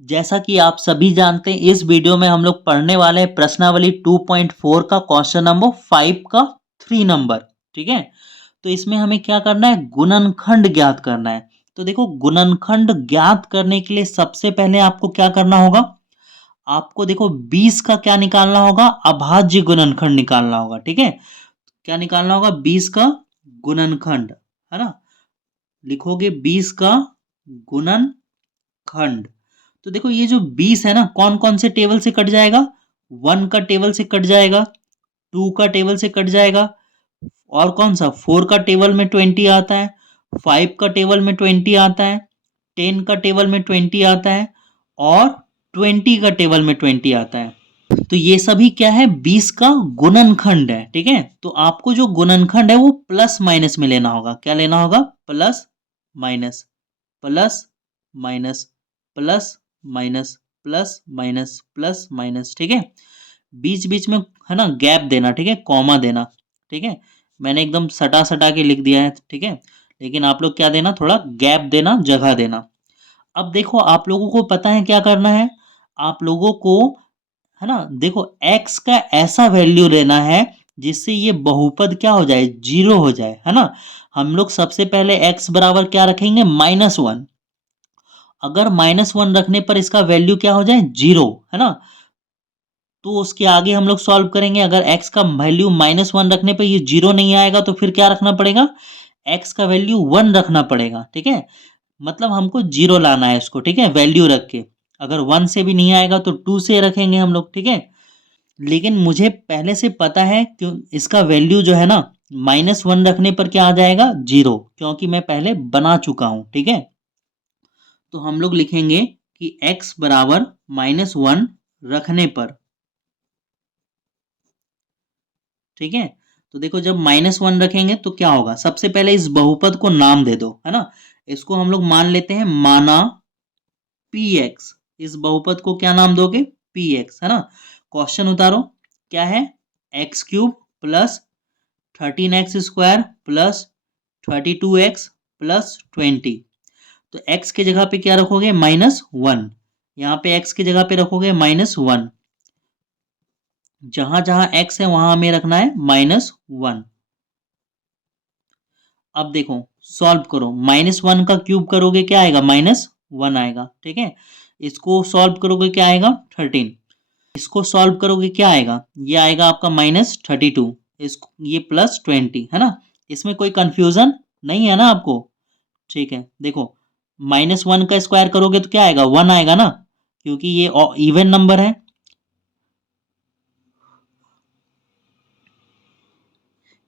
जैसा कि आप सभी जानते हैं, इस वीडियो में हम लोग पढ़ने वाले हैं प्रश्नावली 2.4 का क्वेश्चन नंबर 5 का 3 नंबर। ठीक है, तो इसमें हमें क्या करना है, गुणनखंड ज्ञात करना है। तो देखो, गुणनखंड ज्ञात करने के लिए सबसे पहले आपको क्या करना होगा, आपको देखो 20 का क्या निकालना होगा, अभाज्य गुणनखंड निकालना होगा। ठीक है, क्या निकालना होगा, 20 का गुणनखंड, है ना। लिखोगे 20 का गुणनखंड। तो देखो ये जो 20 है ना, कौन कौन से टेबल से कट जाएगा, 1 का टेबल से कट जाएगा, 2 का टेबल से कट जाएगा, और कौन सा 4 का टेबल में 20 आता है, 5 का टेबल में 20 आता है, 10 का टेबल में 20 आता है, और 20 का टेबल में 20 आता है। तो ये सभी क्या है, 20 का गुणनखंड है। ठीक है, तो आपको जो गुणनखंड है वो प्लस माइनस में लेना होगा। क्या लेना होगा, plus minus, plus minus, plus minus, plus minus, plus minus. ठीक है, बीच बीच में है ना गैप देना, ठीक है, कॉमा देना। ठीक है, मैंने एकदम सटा सटा के लिख दिया है। ठीक है, लेकिन आप लोग क्या देना, थोड़ा गैप देना, जगह देना। अब देखो, आप लोगों को पता है क्या करना है, आप लोगों को है ना, देखो x का ऐसा वैल्यू लेना है जिससे ये बहुपद क्या हो जाए, जीरो हो जाए, है ना। हम लोग सबसे पहले x बराबर क्या रखेंगे, -1। अगर -1 रखने पर इसका वैल्यू क्या हो जाए, जीरो, है ना, तो उसके आगे हम लोग सॉल्व करेंगे। अगर x का वैल्यू -1 रखने पर ये जीरो नहीं आएगा तो फिर क्या रखना पड़ेगा, x का वैल्यू 1 रखना पड़ेगा। ठीक है, मतलब हमको जीरो लाना है इसको। ठीक है, वैल्यू रख के, अगर 1 से भी नहीं आएगा तो 2 से रखेंगे हम लोग। ठीक है, लेकिन मुझे पहले से पता है क्यों इसका वैल्यू जो है ना, -1 रखने पर क्या आ जाएगा, जीरो, क्योंकि मैं पहले बना चुका हूं। ठीक है, तो हम लोग लिखेंगे कि x बराबर -1 रखने पर। ठीक है, तो देखो जब -1 रखेंगे तो क्या होगा, सबसे पहले इस बहुपद को नाम दे दो, है ना। इसको हम लोग मान लेते हैं, माना px। इस बहुपद को क्या नाम दोगे, px, है ना। क्वेश्चन उतारो, क्या है, x³ plus 13x² plus 32x plus 20। तो x के जगह पे क्या रखोगे, -1। यहाँ पे x की जगह पे रखोगे -1। जहां जहां x है वहां हमें रखना है -1। अब देखो, सॉल्व करो, -1 का क्यूब करोगे क्या आएगा, -1 आएगा। ठीक है, इसको सॉल्व करोगे क्या आएगा, 13। इसको सॉल्व करोगे क्या आएगा, ये आएगा आपका -32। इसको ये +20, है ना। इसमें कोई कंफ्यूजन नहीं है ना आपको। ठीक है, देखो -1 का स्क्वायर करोगे तो क्या आएगा, 1 आएगा ना, क्योंकि ये इवन नंबर है।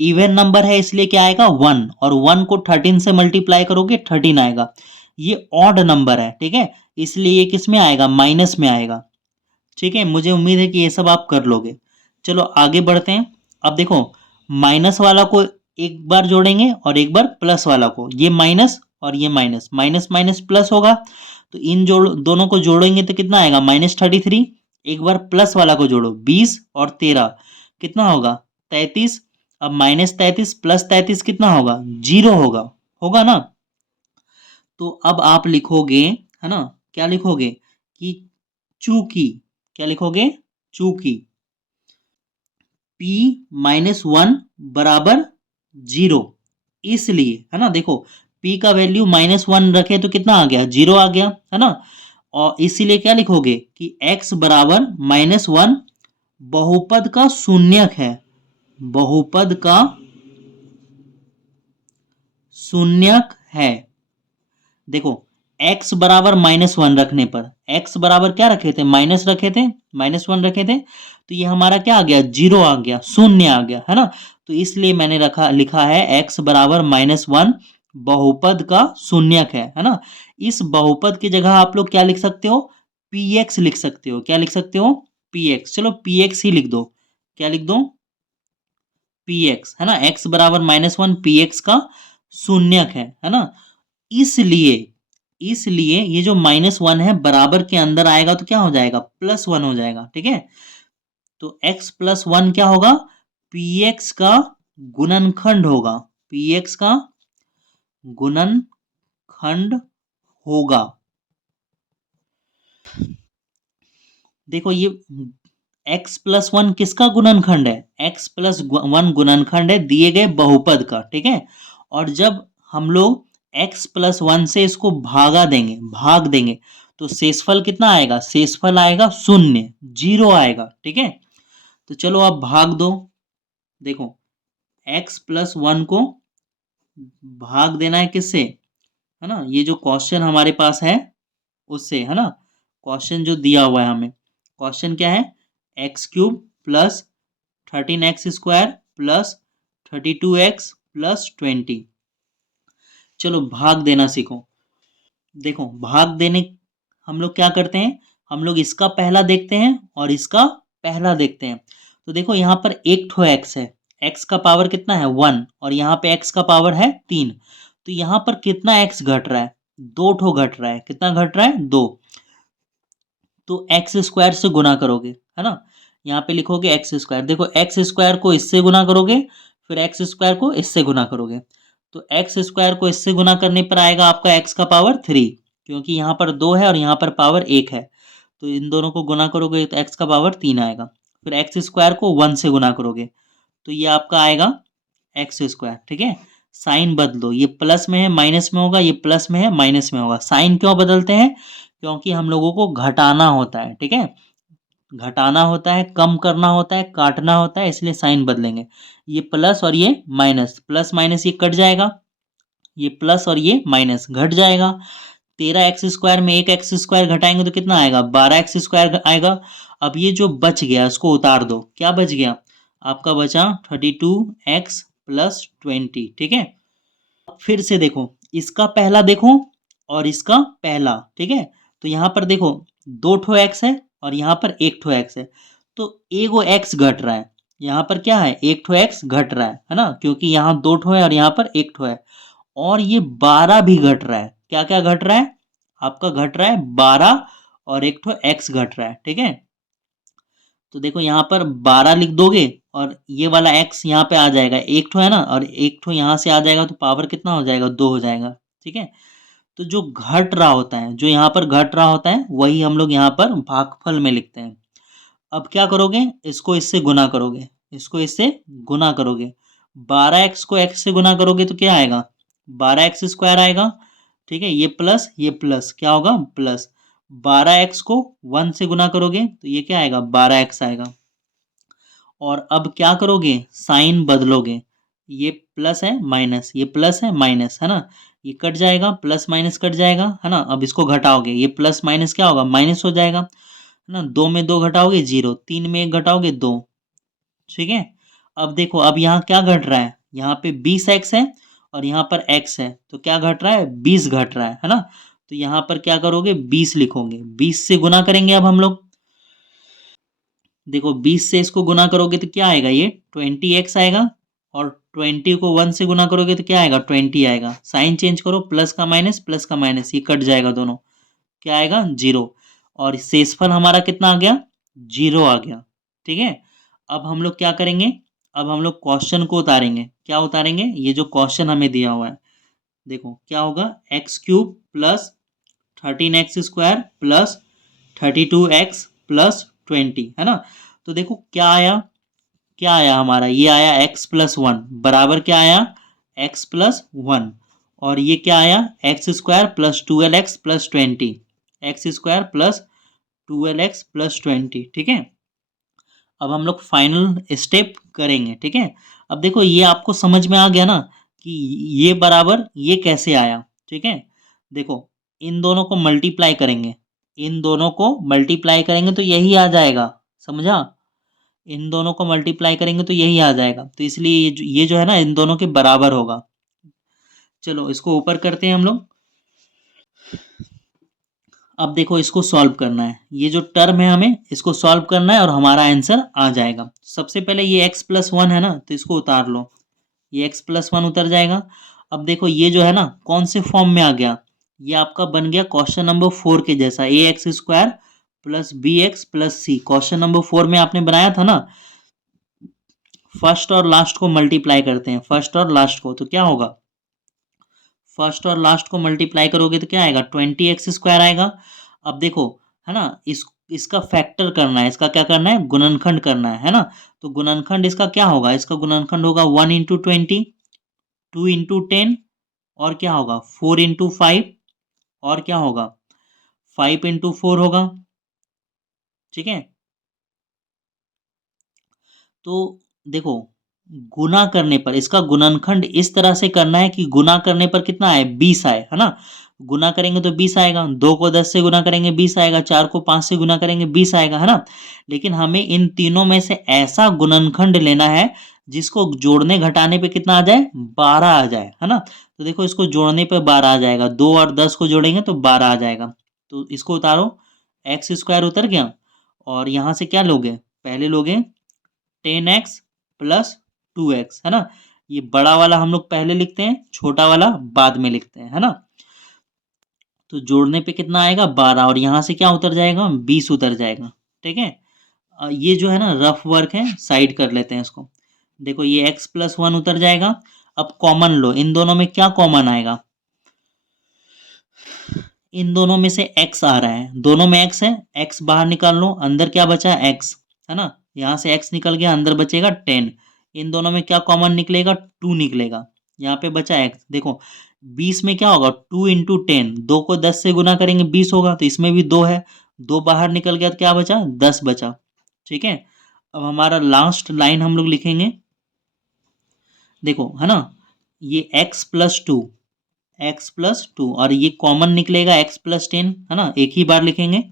इवन नंबर है इसलिए क्या आएगा, 1, और 1 को 13 से मल्टीप्लाई करोगे 13 आएगा। ये ऑड नंबर है, ठीक है, इसलिए ये किस में आएगा, माइनस में आएगा। ठीक है, मुझे उम्मीद है कि ये सब आप कर लोगे। चलो आगे बढ़ते हैं। अब देखो, माइनस वाला को एक बार जोड़ेंगे और एक बार प्लस वाला को, ये माइनस और ये माइनस, माइनस माइनस प्लस होगा, तो इन जोड़ दोनों को जोड़ेंगे तो कितना आएगा, -33। एक बार प्लस वाला को जोड़ो, 20 और 13 कितना होगा, 33। अब -33 + 33 कितना होगा, जीरो होगा, होगा ना। तो अब आप लिखोगे, है ना, क्या लिखोगे, कि चूंकि, क्या लिखोगे, चूंकि p-1 बराबर जीरो, इसलिए, है ना, देखो p का वैल्यू -1 रखे तो कितना आ गया, जीरो आ गया, है ना। और इसीलिए क्या लिखोगे कि x बराबर -1 बहुपद का शून्यक है, बहुपद का शून्यक है। देखो, x बराबर -1 रखने पर, x बराबर क्या रखे थे, माइनस रखे थे, -1 रखे थे, तो ये हमारा क्या आ गया, जीरो आ गया, शून्य आ गया, है ना। तो इसलिए मैंने लिखा है x बराबर -1 बहुपद का शून्यक है ना। इस बहुपद की जगह आप लोग क्या लिख सकते हो, px लिख सकते हो। क्या लिख सकते हो, px। चलो px ही लिख दो, क्या लिख दो, px, है ना, x बराबर -1 px का शून्यक है ना। इसलिए, इसलिए ये जो -1 है बराबर के अंदर आएगा तो क्या हो जाएगा, +1 हो जाएगा। ठीक है, तो x + 1 क्या होगा, px का गुणनखंड होगा, px का गुणनखंड होगा। देखो ये x+1 किसका गुणनखंड है? x+1 गुणनखंड है दिए गए बहुपद का, ठीक है। और जब हम लोग x+1 से इसको भाग देंगे तो शेषफल कितना आएगा? शेषफल आएगा 0, 0 आएगा, ठीक है। तो चलो अब भाग दो। देखो x+1 को भाग देना है किससे, है ना, ये जो क्वेश्चन हमारे पास है उससे, है ना। क्वेश्चन जो दिया हुआ है हमें, क्वेश्चन क्या है? x³ plus 13x² plus 32x+20। चलो भाग देना सीखो। देखो भाग देने हम लोग क्या करते हैं, हम लोग इसका पहला देखते हैं और इसका पहला देखते हैं। तो देखो यहाँ पर एक ठो x है, x का पावर कितना है 1, और यहाँ पे x का पावर है 3। तो यहाँ पर कितना x घट रहा है? 2 ठो घट रहा है। कितना घट रहा है? 2। तो x² से गुना करोगे, है ना। यहाँ पे लिखोगे x²। देखो x² को इससे गुना करोगे, फिर x² को इससे गुना करोगे। तो x² को इससे गुना करने पर आएगा आपका x का पावर 3, क्योंकि यहाँ पर 2 है और यहाँ पर पावर 1 है। तो इन दोनों को गुना करोगे तो x का पावर 3 आएगा। फिर x² को 1 से गुना करोगे तो ये आपका आएगा x², ठीक है। साइन बदलो, ये प्लस में है माइनस में होगा, ये प्लस में है माइनस में होगा। साइन क्यों बदलते हैं? क्योंकि हम लोगों को घटाना होता है, ठीक है। घटाना होता है, कम करना होता है, काटना होता है, इसलिए साइन बदलेंगे। ये प्लस और ये माइनस, प्लस माइनस ये कट जाएगा, ये प्लस और ये माइनस घट जाएगा। 13x² में एक x² घटाएंगे तो कितना आएगा? 12x² आएगा। अब ये जो बच गया उसको उतार दो। क्या बच गया? आपका बचा 32x+20, ठीक है। फिर से देखो, इसका पहला देखो और इसका पहला, ठीक है। तो यहाँ पर देखो 2 ठो x है और यहाँ पर 1 ठो x है, तो एगो x घट रहा है। यहाँ पर क्या है? 1 ठो x घट रहा है ना, क्योंकि यहाँ 2 ठो है और यहाँ पर 1 ठो है। और ये 12 भी घट रहा है। क्या क्या घट रहा है? आपका घट रहा है 12 और 1 ठो x घट रहा है, ठीक है। तो देखो यहाँ पर 12 लिख दोगे और ये वाला x यहाँ पे आ जाएगा, 1 ठो है ना, और 1 ठो यहाँ से आ जाएगा तो पावर कितना हो जाएगा? 2 हो जाएगा, ठीक है। तो जो घट रहा होता है, जो यहाँ पर घट रहा होता है, वही हम लोग यहाँ पर भागफल में लिखते हैं। अब क्या करोगे? इसको इससे गुना करोगे, इसको इससे गुना करोगे। 12x को x से गुना करोगे तो क्या आएगा? 12x² आएगा, ठीक है। ये प्लस क्या होगा? प्लस। 12x को 1 से गुना करोगे तो ये क्या आएगा? 12x आएगा। और अब क्या करोगे? साइन बदलोगे। ये प्लस है माइनस, ये प्लस है माइनस, है ना। ये कट जाएगा, प्लस माइनस कट जाएगा, है ना। अब इसको घटाओगे, ये प्लस माइनस क्या होगा? माइनस हो जाएगा, है ना। 2 में 2 घटाओगे 0, 3 में 1 घटाओगे 2, ठीक है। अब देखो, अब यहाँ क्या घट रहा है? यहाँ पे 20x है और यहाँ पर x है, तो क्या घट रहा है? 20 घट रहा है ना। तो यहाँ पर क्या करोगे? 20 लिखोगे, 20 से गुना करेंगे अब हम लोग। देखो 20 से इसको गुना करोगे तो क्या आएगा? ये 20x आएगा, और 20 को 1 से गुना करोगे तो क्या आएगा? 20 आएगा। साइन चेंज करो, प्लस का माइनस, ये कट जाएगा दोनों, क्या आएगा? 0। और शेषफल हमारा कितना आ गया? 0 आ गया, ठीक है। अब हम लोग क्या करेंगे? अब हम लोग क्वेश्चन को उतारेंगे। क्या उतारेंगे? ये जो क्वेश्चन हमें दिया हुआ है, देखो क्या होगा? x³ plus 13x² plus 32x+20, है ना। तो देखो क्या आया, क्या आया हमारा? ये आया x+1 बराबर क्या आया? x+1। और ये क्या आया? x² plus 12x+20, x² plus 12x+20, ठीक है। अब हम लोग फाइनल स्टेप करेंगे, ठीक है। अब देखो ये आपको समझ में आ गया ना कि ये बराबर ये कैसे आया, ठीक है। देखो इन दोनों को मल्टीप्लाई करेंगे, इन दोनों को मल्टीप्लाई करेंगे तो यही आ जाएगा, समझा। इन दोनों को मल्टीप्लाई करेंगे तो यही आ जाएगा, तो इसलिए ये जो है ना इन दोनों के बराबर होगा। चलो इसको ऊपर करते हैं हम लोग। अब देखो इसको सॉल्व करना है, ये जो टर्म है हमें इसको सॉल्व करना है और हमारा आंसर आ जाएगा। सबसे पहले ये x+1 है ना, तो इसको उतार लो, ये x+1 उतर जाएगा। अब देखो ये जो है ना कौन से फॉर्म में आ गया? ये आपका बन गया क्वेश्चन नंबर 4 के जैसा, ax² plus bx plus c। Question number 4 में आपने बनाया था ना, फर्स्ट और लास्ट को मल्टीप्लाई करते हैं, फर्स्ट और लास्ट को, तो क्या होगा? फर्स्ट और लास्ट को मल्टीप्लाई करोगे तो क्या आएगा? 20x² आएगा। अब देखो, है ना, इस इसका फैक्टर करना है, इसका क्या करना है, गुणनखंड करना है ना। तो गुणनखंड इसका क्या होगा, इसका गुणनखंड होगा 1 इंटू 20, 2 इंटू 10, और क्या होगा 4 इंटू 5, और क्या होगा 5 इंटू 4 होगा। ठीक है, तो देखो गुना करने पर इसका गुणनखंड इस तरह से करना है कि गुना करने पर कितना आए, 20 आए, है ना। गुना करेंगे तो 20 आएगा, 2 को 10 से गुना करेंगे 20 आएगा, 4 को 5 से गुना करेंगे 20 आएगा, है ना। लेकिन हमें इन तीनों में से ऐसा गुणनखंड लेना है जिसको जोड़ने घटाने पे कितना आ जाए, 12 आ जाए, है ना। तो देखो इसको जोड़ने पे 12 आ जाएगा, 2 और 10 को जोड़ेंगे तो 12 आ जाएगा। तो इसको उतारो, एक्स स्क्वायर उतर गया, और यहाँ से क्या लोगे, पहले लोगे 10x प्लस 2x, है ना। ये बड़ा वाला हम लोग पहले लिखते हैं, छोटा वाला बाद में लिखते हैं, है ना। तो जोड़ने पे कितना आएगा 12, और यहाँ से क्या उतर जाएगा 20 उतर जाएगा। ठीक है, ये जो है ना रफ वर्क है, साइड कर लेते हैं इसको। देखो ये x प्लस 1 उतर जाएगा। अब कॉमन लो, इन दोनों में क्या कॉमन आएगा, इन दोनों में से x आ रहा है, दोनों में x है, x बाहर निकाल लो, अंदर क्या बचा x, है ना। यहाँ से x निकल गया, अंदर बचेगा 10। इन दोनों में क्या कॉमन निकलेगा, 2 निकलेगा। यहाँ पे बचा x, देखो 20 में क्या होगा 2 इंटू 10, 2 को 10 से गुना करेंगे 20 होगा, तो इसमें भी 2 है, 2 बाहर निकल गया तो क्या बचा, 10 बचा। ठीक है, अब हमारा लास्ट लाइन हम लोग लिखेंगे, देखो है ना, ये x+2 और ये कॉमन निकलेगा x+10, है ना, एक ही बार लिखेंगे,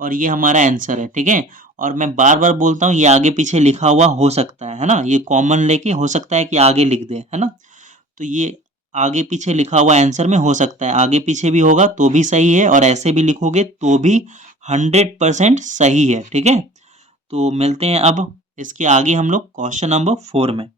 और ये हमारा आंसर है। ठीक है, और मैं बार बार बोलता हूँ ये आगे पीछे लिखा हुआ हो सकता है ना, ये कॉमन लेके हो सकता है कि आगे लिख दे, है ना। तो ये आगे पीछे लिखा हुआ आंसर में हो सकता है, आगे पीछे भी होगा तो भी सही है, और ऐसे भी लिखोगे तो भी 100% सही है। ठीक है, तो मिलते हैं अब इसके आगे हम लोग क्वेश्चन नंबर 4 में।